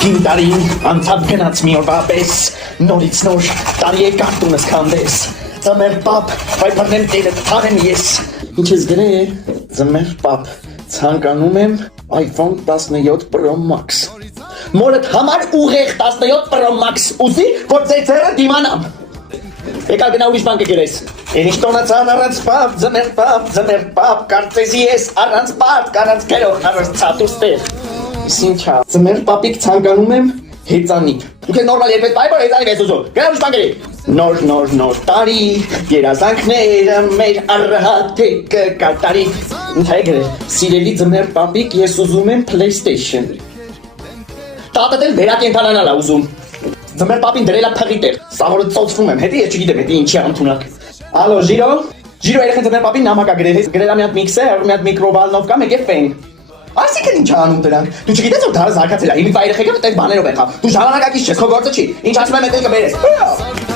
Հին տարին անցավ գնաց մի օրվա պես, նորից նոր տարի է կարտունս քանդես, ձմեր պապ, վայպարնեմ տերը թարեմ ես, ինչ ես գրե, ձմեր պապ, ցանկանում եմ iPhone 17 Pro Max, մորդ համար ուղեղ 17 Pro Max, ուզի, որ ձեր ձերը դիմանամ, եկալ գնա ուրիշ բան կգրես, Ինչ տոնացան առանց պապ, ձմեր պապ, կարծեսի ես առանց պապ, առանց գերող, առանց ծատուստեր, Սինչա, ձմեր պապիկ ցանկանում եմ հեծանիվ, դուք է նորմալ երբեք բայ որ հեծանիվ ես ուզում, գնա ուրիշ բան գրի, նոր տարի, երազանքները մեր առհատեք կատարի, ինչ է գրել, սիրելի ձմեր պապիկ ես ուզում եմ PlayStation, տատդ էլ վերակենթանանալ է ուզում, ձմեր պապին դրելա փղի տեղ, սաղորը ծոցվում եմ, հետի ես չգիտեմ, հետի ինչի անթունակ, ալո ժիրո երեխեն ձմեր պապին նամակա գրելա մի հատ միքսեր, մի հատ միկրովալնովկա, մեկ է ֆեն, Այսինքն ինչ անում դրանք, դու չգիտես որ դարը զարգացել է, հիմիկվա երեխեքը այդպես բաներով եղավ, դու ժամանակակից չես, քո գործը չի, ինչ ասում եմ այդպես կբերես,